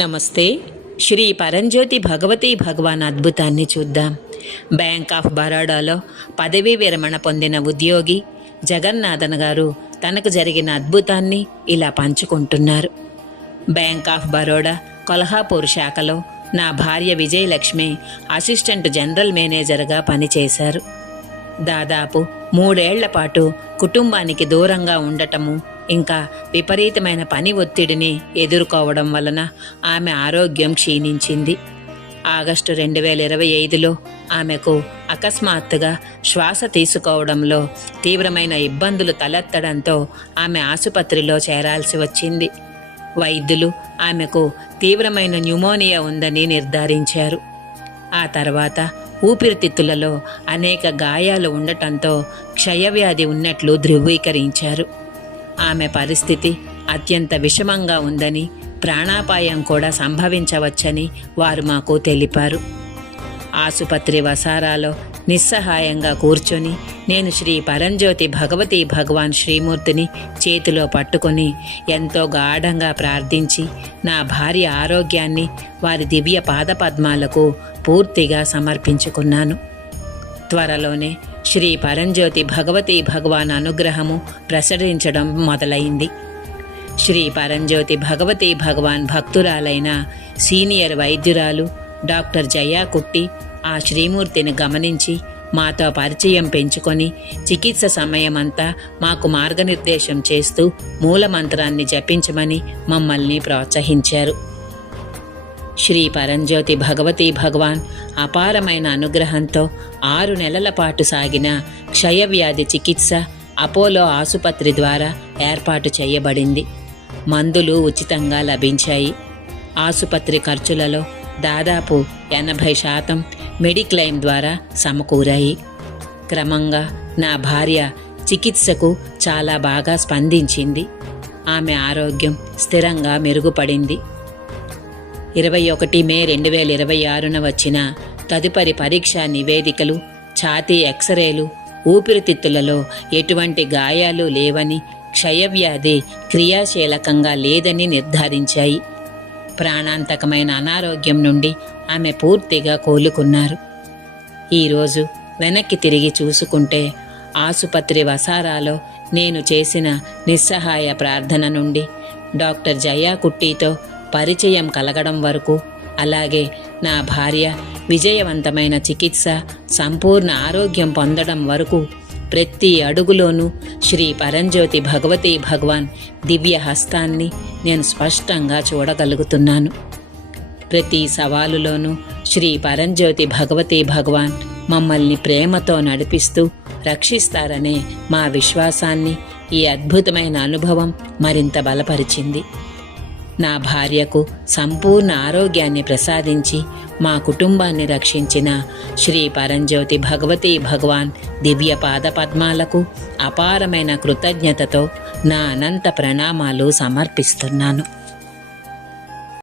నమస్తే. శ్రీ పరంజ్యోతి భగవతి భగవాన్ అద్భుతాన్ని చూద్దాం. బ్యాంక్ ఆఫ్ బరోడాలో పదవీ విరమణ పొందిన ఉద్యోగి జగన్నాథన్ గారు తనకు జరిగిన అద్భుతాన్ని ఇలా పంచుకుంటున్నారు. బ్యాంక్ ఆఫ్ బరోడా కొల్హాపూర్ శాఖలో నా భార్య విజయలక్ష్మి అసిస్టెంట్ జనరల్ మేనేజర్గా పనిచేశారు. దాదాపు 3 ఏళ్ల పాటు కుటుంబానికి దూరంగా ఉండటము, ఇంకా విపరీతమైన పని ఒత్తిడిని ఎదుర్కోవడం వలన ఆమె ఆరోగ్యం క్షీణించింది. ఆగస్టు 2025లో ఆమెకు అకస్మాత్తుగా శ్వాస తీసుకోవడంలో తీవ్రమైన ఇబ్బందులు తలెత్తడంతో ఆమె ఆసుపత్రిలో చేరాల్సి వచ్చింది. వైద్యులు ఆమెకు తీవ్రమైన న్యూమోనియా ఉందని నిర్ధారించారు. ఆ తర్వాత ఊపిరితిత్తులలో అనేక గాయాలు ఉండటంతో క్షయవ్యాధి ఉన్నట్లు ధృవీకరించారు. ఆమె పరిస్థితి అత్యంత విషమంగా ఉందని, ప్రాణాపాయం కూడా సంభవించవచ్చని వారు మాకు తెలిపారు. ఆసుపత్రి వసారాలో నిస్సహాయంగా కూర్చొని నేను శ్రీ పరంజ్యోతి భగవతి భగవాన్ శ్రీమూర్తిని చేతిలో పట్టుకొని ఎంతో గాఢంగా ప్రార్థించి నా భార్య ఆరోగ్యాన్ని వారి దివ్య పాదపద్మాలకు పూర్తిగా సమర్పించుకున్నాను. త్వరలోనే శ్రీ పరంజ్యోతి భగవతి భగవాన్ అనుగ్రహము ప్రసరించడం మొదలైంది. శ్రీ పరంజ్యోతి భగవతి భగవాన్ భక్తురాలైన సీనియర్ వైద్యురాలు డాక్టర్ జయా కుట్టి ఆ శ్రీమూర్తిని గమనించి మాతో పరిచయం పెంచుకొని చికిత్స సమయమంతా మాకు మార్గనిర్దేశం చేస్తూ మూలమంత్రాన్ని జపించమని మమ్మల్ని ప్రోత్సహించారు. శ్రీ పరంజ్యోతి భగవతి భగవాన్ అపారమైన అనుగ్రహంతో 6 నెలల పాటు సాగిన క్షయవ్యాధి చికిత్స అపోలో ఆసుపత్రి ద్వారా ఏర్పాటు చేయబడింది. మందులు ఉచితంగా లభించాయి. ఆసుపత్రి ఖర్చులలో దాదాపు 80% మెడిక్లెయిమ్ ద్వారా సమకూరాయి. క్రమంగా నా భార్య చికిత్సకు చాలా బాగా స్పందించింది. ఆమె ఆరోగ్యం స్థిరంగా మెరుగుపడింది. 21 మే 2026న వచ్చిన తదుపరి పరీక్షా నివేదికలు ఛాతీ ఎక్స్రేలు ఊపిరితిత్తులలో ఎటువంటి గాయాలు లేవని, క్షయవ్యాధి క్రియాశీలకంగా లేదని నిర్ధారించాయి. ప్రాణాంతకమైన అనారోగ్యం నుండి ఆమె పూర్తిగా కోలుకున్నారు. ఈరోజు వెనక్కి తిరిగి చూసుకుంటే ఆసుపత్రి వసారాలో నేను చేసిన నిస్సహాయ ప్రార్థన నుండి డాక్టర్ జయా కుట్టితో పరిచయం కలగడం వరకు, అలాగే నా భార్య విజయవంతమైన చికిత్స, సంపూర్ణ ఆరోగ్యం పొందడం వరకు ప్రతి అడుగులోనూ శ్రీ పరంజ్యోతి భగవతి భగవాన్ దివ్య హస్తాన్ని నేను స్పష్టంగా చూడగలుగుతున్నాను. ప్రతి సవాలులోనూ శ్రీ పరంజ్యోతి భగవతి భగవాన్ మమ్మల్ని ప్రేమతో నడిపిస్తూ రక్షిస్తారనే మా విశ్వాసాన్ని ఈ అద్భుతమైన అనుభవం మరింత బలపరిచింది. నా భార్యకు సంపూర్ణ ఆరోగ్యాన్ని ప్రసాదించి మా కుటుంబాన్ని రక్షించిన శ్రీ పరంజ్యోతి భగవతి భగవాన్ దివ్య పాదపద్మాలకు అపారమైన కృతజ్ఞతతో నా అనంత ప్రణామాలు సమర్పిస్తున్నాను.